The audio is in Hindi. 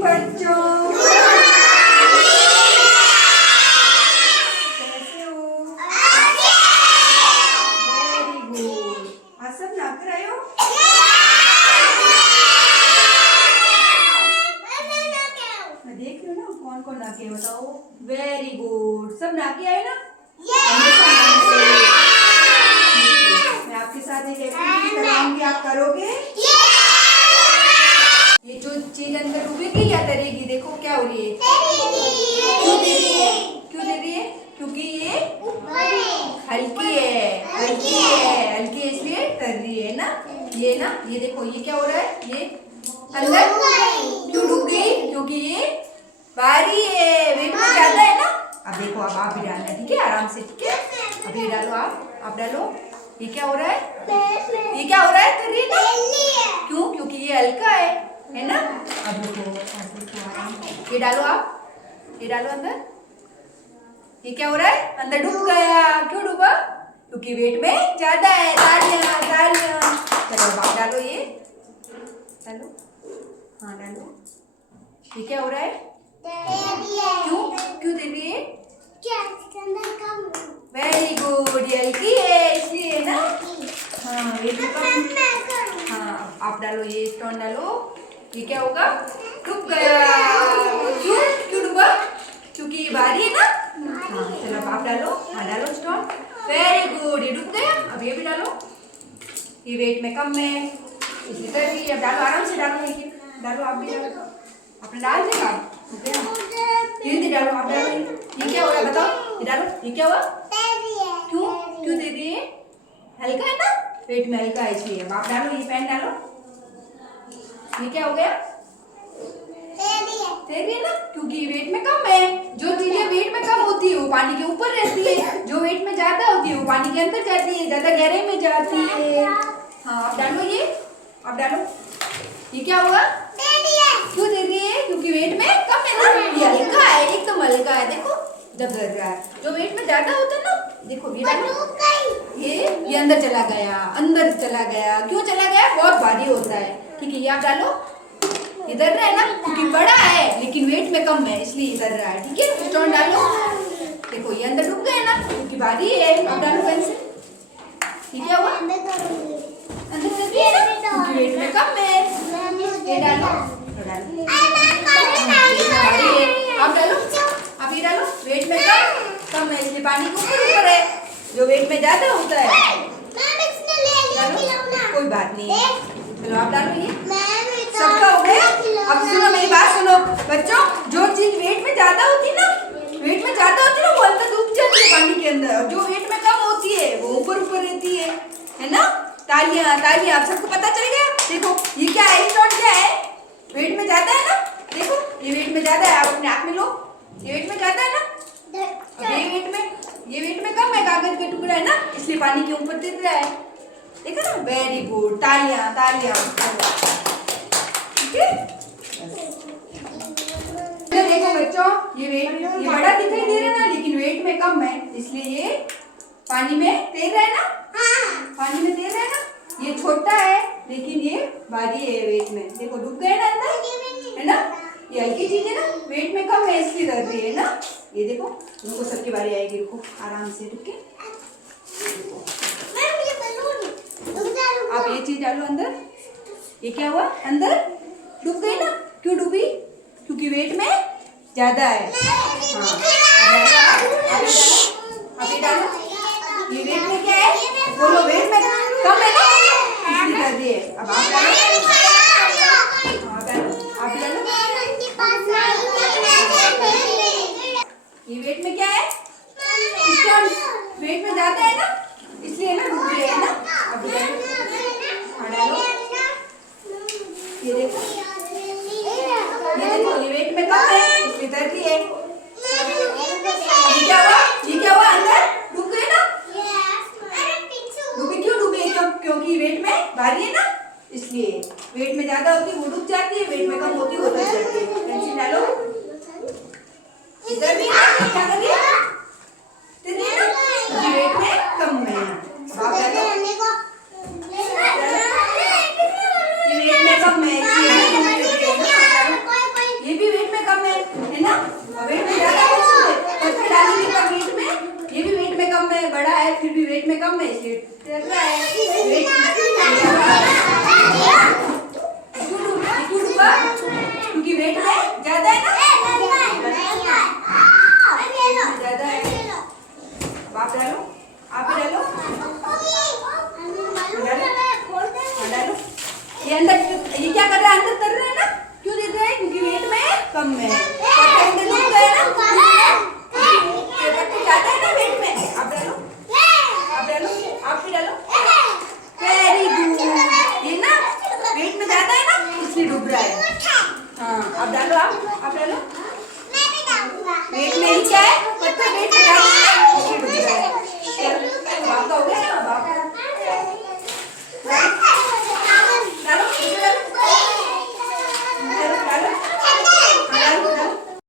बच्चों, कैसे हो? Very good. आज सब नाक रहे हो? मैं देख रही हूँ ना कौन कौन नाके हैं, बताओ। वेरी गुड, सब नाके आए ना? मैं आपके साथ एक एक्टिविटी कराऊंगी, आप करोगे? ये जो चीज अंदर डूबेगी या तरेगी, देखो क्या हो रही है। क्यों दे रही है? क्यों दे रही है? क्योंकि ये हल्की है, हल्की है, हल्की है इसलिए तर रही है ना। ये देखो, ये क्या हो रहा है, ये अंदर क्यों डूब गई? क्योंकि ये भारी है, वेट में ज्यादा है ना। अब देखो, अब आप भी डालना है, ठीक है, आराम से, ठीक है। अब ये डालो, आप डालो। ये क्या हो रहा है? ये क्या हो रहा है? तर रही है ना। क्यों? क्योंकि ये हल्का है ना। अब देखो, ये डालो, आप ये डालो अंदर। ये क्या हो रहा है? अंदर डूब गया। क्यों डूबा? क्योंकि वेट में ज्यादा है। तालियां तालियां। चलो आप डालो, ये डालो, हाँ डालो। ये क्या हो रहा है? क्यों क्यों दे रही है? वेरी गुड, ये हल्की है इसलिए ना। हाँ ये हाँ, आप डालो, ये स्टोन डालो। ये क्या होगा? डूब गया। क्यों क्यों डूबा? क्योंकि ये भारी है ना। हाँ चलो आप डालो, हाँ डालो स्टोन। वेरी गुड, ये डूब गया। अब ये भी डालो, ये वेट में कम है इसलिए कर रही है। अब डालो, आराम से डालो, लेकिन डालो, आप भी डालो। आपने डाल दिया, धीरे धीरे डालो, आप डालो। ये क्या हो रहा है बताओ? ये डालो, ये क्या हुआ? क्यों क्यों दे रही है? हल्का है ना, पेट में हल्का है इसलिए। अब आप डालो, ये पेन डालो। ये क्या हो गया? दे रही है ना, क्योंकि वेट में कम है। जो चीजें वेट में कम होती है वो पानी के ऊपर रहती है, जो वेट में ज्यादा होती है वो पानी के अंदर जाती है, ज्यादा गहराई में जाती है। हाँ आप डालो, ये आप डालो। ये क्या हुआ? क्यों दे रही है? क्योंकि वेट में कम है ना। ये हल्का है, एकदम हल्का है, देखो जब दर रहा है। जो वेट में ज्यादा होता है ना, देखो ये डालो, ये अंदर चला गया, अंदर चला गया। क्यों चला गया? बहुत भारी होता है, ठीक है। ये आप डालो, इधर रहा है ना, क्योंकि बड़ा है लेकिन वेट में कम है इसलिए इधर रहा है, ठीक है। स्टोन डालो, देखो ये अंदर डूब गया ना, क्योंकि भारी है। अब डालो पेन से। ये क्या हुआ? अंदर चल गया ना, क्योंकि वेट में कम है। ये डालो, आप डालो, आप ये डालो। वेट में कम है इसलिए पानी के ऊपर है, जो वेट में ज्यादा होता है डालो, कोई बात नहीं। चलो आप डालो, ये सबका हो गया। अब सुनो, मेरी बात सुनो बच्चों, जो चीज वेट में ज्यादा होती है ना, वेट में ज्यादा होती है ना, वो अंदर डूब जाती है पानी के अंदर। और जो वेट में कम होती है वो ऊपर ऊपर रहती है ना। तालियां तालियां, आप सबको पता चल गया। देखो ये क्या है, स्टोन क्या है? वेट में ज्यादा है ना, देखो ये वेट में ज्यादा है। आप अपने हाथ में लो, ये वेट में ज्यादा है ना। अब ये वेट में कम है, कागज का टुकड़ा है ना, इसलिए पानी के ऊपर तिर रहा है, देखो ना। वेरी गुड, तालियां तालियां, ठीक है। देखो बच्चों, ये बड़ा दिखाई दे रहा है ना, लेकिन वेट में कम है इसलिए ये पानी में तैर रहा है ना। पानी में तैर रहा है ना। ये छोटा है लेकिन ये भारी है वेट में, देखो डूब गए ना अंदर, है ना। ये हल्की चीज है ना, वेट में कम है इसलिए डर रही है ना। ये देखो, रुको सबकी बारी आएगी, रुको आराम से, रुके। आप ये चीज डालो अंदर। ये क्या हुआ? अंदर डूब गई ना। क्यों डूबी? क्योंकि वेट में ज्यादा है। हाँ अभी डालो, ये वेट में क्या है? बोलो, वेट में कम है ना, इसलिए कर दी है। अब आप डालो, आप डालो। ये वेट में क्या है? वेट में ज्यादा है ना, इसलिए ना डूब रही है ना। अब डालो, ये देखो, ये वेट में कम है इसलिए डर रही है। ये क्या हुआ? अंदर डूब गए ना। डूबी, क्यों डूबी? क्योंकि वेट में भारी है ना, इसलिए। वेट में ज्यादा होती है वो डूब जाती है, वेट में कम होती है वो डर जाती है। पेंसिल डालो, इधर भी क्या कर रही है? वेट में कम ज्यादा है ना? ज्यादा है। अब आप डालो, आप ही डालो, डालो। ये अंदर, ये क्या कर रहा है? अंदर कर रहे हैं ना? क्यों दे रहे हैं? क्योंकि वेट में कम है। अंदर डूब गए ना? पत्ते ज्यादा है ना वेट में? आप डालो, आप डालो, आप भी डालो। Very good. ये ना वेट में ज्यादा है ना, इसलिए डूब रहा है। हाँ, आप डालो, आप डालो। वेट में ही क्या है? पत्ता वेट में ज्यादा है ना, इसलिए डूब रहा है। बाप का हो गया ना? बाप